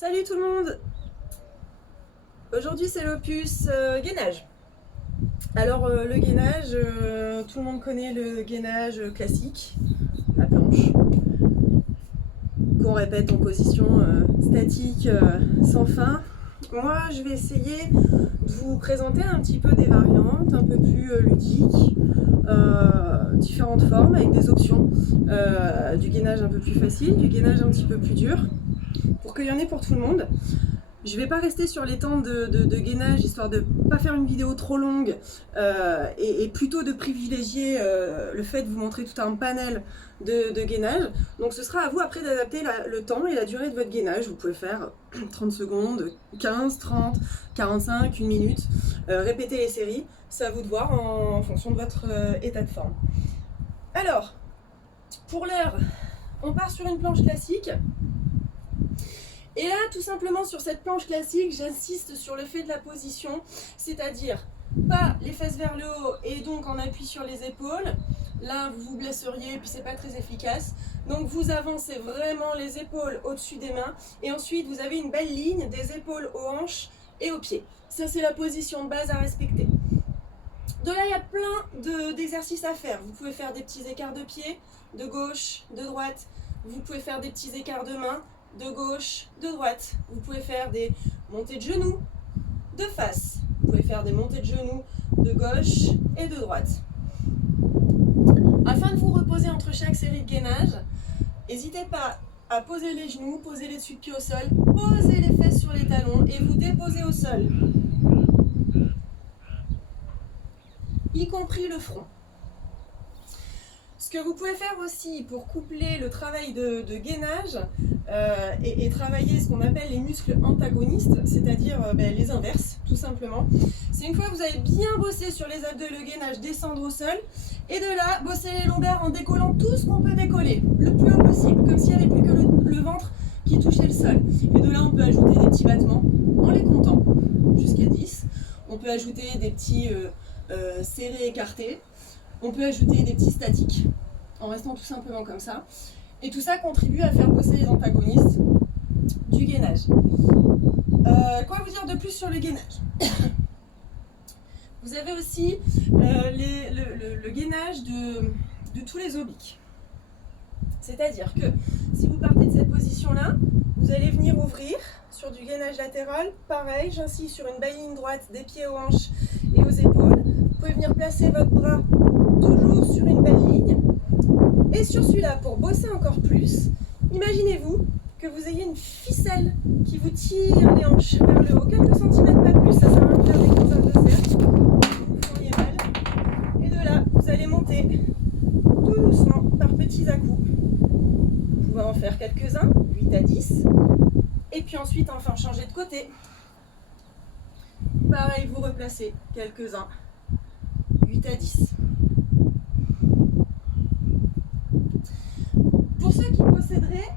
Salut tout le monde. Aujourd'hui c'est l'opus gainage. Alors le gainage, tout le monde connaît le gainage classique, la planche, qu'on répète en position statique sans fin. Moi je vais essayer de vous présenter un petit peu des variantes un peu plus ludiques, différentes formes avec des options, du gainage un peu plus facile, du gainage un petit peu plus dur, pour qu'il y en ait pour tout le monde. Je ne vais pas rester sur les temps de gainage, histoire de ne pas faire une vidéo trop longue, et plutôt de privilégier le fait de vous montrer tout un panel de gainage. Donc ce sera à vous après d'adapter le temps et la durée de votre gainage. Vous pouvez faire 30 secondes, 15, 30, 45, 1 minute. Répétez les séries, c'est à vous de voir en fonction de votre état de forme. Alors, pour l'heure, on part sur une planche classique. Et là, tout simplement, sur cette planche classique, j'insiste sur le fait de la position, c'est-à-dire pas les fesses vers le haut et donc en appui sur les épaules. Là, vous vous blesseriez et puis c'est pas très efficace. Donc vous avancez vraiment les épaules au-dessus des mains et ensuite vous avez une belle ligne des épaules aux hanches et aux pieds. Ça, c'est la position de base à respecter. De là, il y a plein d'exercices à faire. Vous pouvez faire des petits écarts de pied, de gauche, de droite. Vous pouvez faire des petits écarts de main, de gauche, de droite. Vous pouvez faire des montées de genoux, de face. Vous pouvez faire des montées de genoux de gauche et de droite. Afin de vous reposer entre chaque série de gainage, n'hésitez pas à poser les genoux, poser les dessus de pied au sol, poser les fesses sur les talons et vous déposer au sol, y compris le front. Ce que vous pouvez faire aussi pour coupler le travail de gainage et travailler ce qu'on appelle les muscles antagonistes, c'est-à-dire les inverses, tout simplement. C'est une fois que vous avez bien bossé sur les abdos et le gainage, descendre au sol, et de là, bosser les lombaires en décollant tout ce qu'on peut décoller, le plus haut possible, comme s'il n'y avait plus que le ventre qui touchait le sol. Et de là, on peut ajouter des petits battements en les comptant, jusqu'à 10. On peut ajouter des petits serrés écartés. On peut ajouter des petits statiques en restant tout simplement comme ça. Et tout ça contribue à faire bosser les antagonistes du gainage. Quoi vous dire de plus sur le gainage? Vous avez aussi le gainage de tous les obliques. C'est-à-dire que si vous partez de cette position-là, vous allez venir ouvrir sur du gainage latéral. Pareil, j'insiste sur une belle ligne droite des pieds aux hanches et aux épaules. Vous pouvez venir placer votre bras toujours sur une belle ligne. Et sur celui-là, pour bosser encore plus, imaginez-vous que vous ayez une ficelle qui vous tire les hanches vers le haut, quelques centimètres, pas plus, ça sert à rien de faire des grands adversaires, vous feriez mal. Et de là, vous allez monter tout doucement par petits à-coups. Vous pouvez en faire quelques-uns, 8 à 10. Et puis ensuite, enfin, changer de côté. Pareil, vous replacez quelques-uns, 8 à 10. Pour ceux qui posséderaient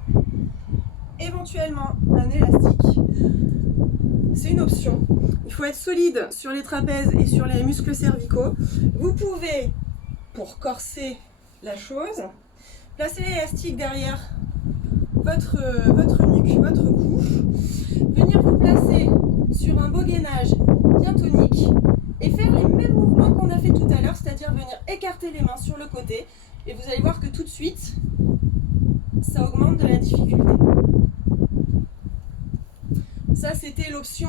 éventuellement un élastique, c'est une option. Il faut être solide sur les trapèzes et sur les muscles cervicaux. Vous pouvez, pour corser la chose, placer l'élastique derrière votre nuque, votre cou, venir vous placer sur un beau gainage bien tonique et faire les mêmes mouvements qu'on a fait tout à l'heure, c'est-à-dire venir écarter les mains sur le côté et vous allez voir que tout de suite, ça augmente de la difficulté. Ça, c'était l'option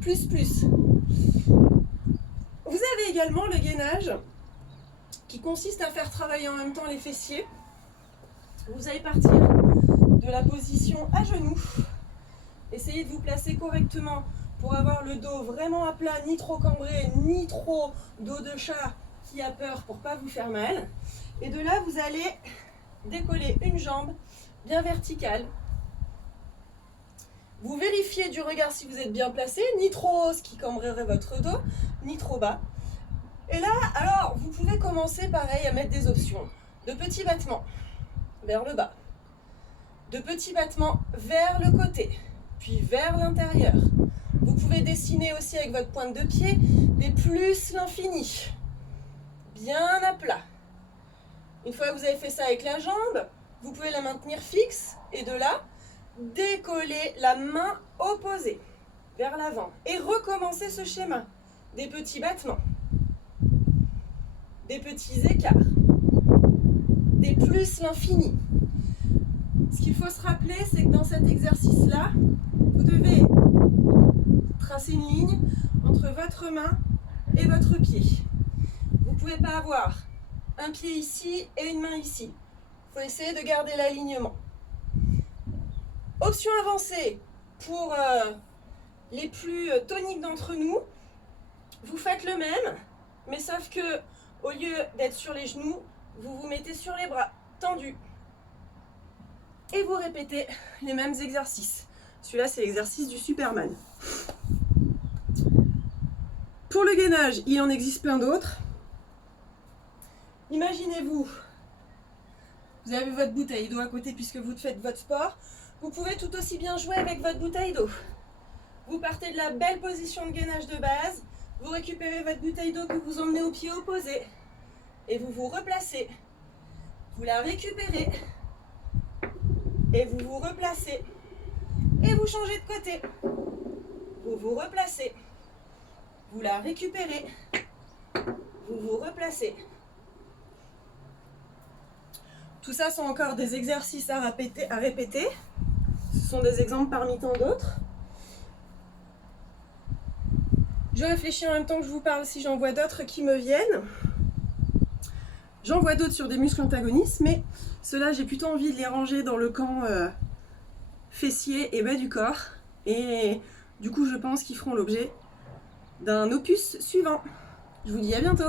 plus. Vous avez également le gainage qui consiste à faire travailler en même temps les fessiers. Vous allez partir de la position à genoux. Essayez de vous placer correctement pour avoir le dos vraiment à plat, ni trop cambré, ni trop dos de chat qui a peur pour pas vous faire mal. Et de là, vous allez décoller une jambe bien verticale. Vous vérifiez du regard si vous êtes bien placé, ni trop haut, ce qui cambrerait votre dos, ni trop bas. Et là, alors, vous pouvez commencer pareil à mettre des options. De petits battements vers le bas, de petits battements vers le côté, puis vers l'intérieur. Vous pouvez dessiner aussi avec votre pointe de pied des plus l'infini, bien à plat. Une fois que vous avez fait ça avec la jambe, vous pouvez la maintenir fixe et de là, décoller la main opposée vers l'avant et recommencer ce schéma. Des petits battements, des petits écarts, des plus l'infini. Ce qu'il faut se rappeler, c'est que dans cet exercice-là, vous devez tracer une ligne entre votre main et votre pied. Vous ne pouvez pas avoir un pied ici et une main ici. Il faut essayer de garder l'alignement. Option avancée pour les plus toniques d'entre nous, vous faites le même, mais sauf que au lieu d'être sur les genoux, vous vous mettez sur les bras tendus. Et vous répétez les mêmes exercices. Celui-là, c'est l'exercice du Superman. Pour le gainage, il en existe plein d'autres. Imaginez-vous, vous avez votre bouteille d'eau à côté puisque vous faites votre sport. Vous pouvez tout aussi bien jouer avec votre bouteille d'eau. Vous partez de la belle position de gainage de base. Vous récupérez votre bouteille d'eau que vous emmenez au pied opposé. Et vous vous replacez. Vous la récupérez. Et vous vous replacez. Et vous changez de côté. Vous vous replacez. Vous la récupérez. Vous vous replacez. Tout ça sont encore des exercices à répéter. Ce sont des exemples parmi tant d'autres. Je réfléchis en même temps que je vous parle si j'en vois d'autres qui me viennent. J'en vois d'autres sur des muscles antagonistes, mais ceux-là, j'ai plutôt envie de les ranger dans le camp fessier et bas du corps. Et du coup, je pense qu'ils feront l'objet d'un opus suivant. Je vous dis à bientôt!